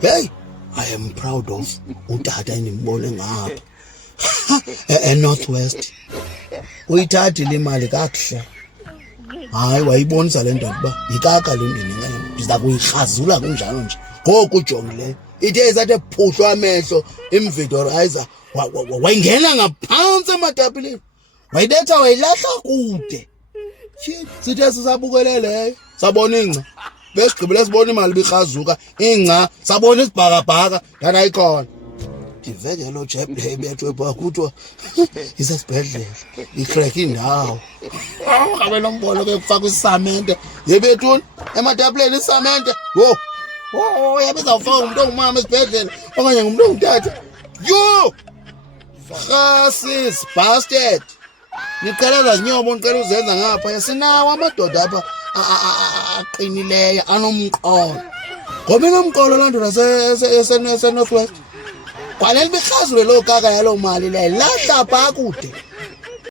Hey, I am proud of utata endimbone ngapha eNorthwest. Uyithathile imali kakuhle. Hayi wayibonisa le ndoda uba yikaka le ndinileyo, ndiza kuyirhazula kunjalo nje. Ngoku ujongileyo ithe isathe phuhlwa amehlo imvidorizer wayingena ngaphantsi ematapileni, wayibetha wayilahla kude. Sithe sisabukeleleyo sabona ingca, besigqibile sibona imali birhazuka ingca, sabona isibhakabhaka ndanayikhona. Ndiveke lo jebhle ibethwe phaa kuthiwa isesibhedlele ikreke indawo. Abe nombolo ke kufakwa isamente yebethuni ematapileni isamente. Wo yabe zawufaka umuntu ongumama esibhedlele okanye ngumuntu ongutata. Yo rasis bastard, niqeleza zinyobo niqela uzenza ngapha. Yasinawo amadoda apha aqinileyo anomqolo. Ngoba inomqolo laa nto naseNorthwest. Kwanele birhazule loo kaka yaloo mali leyo, lahla phaa kude.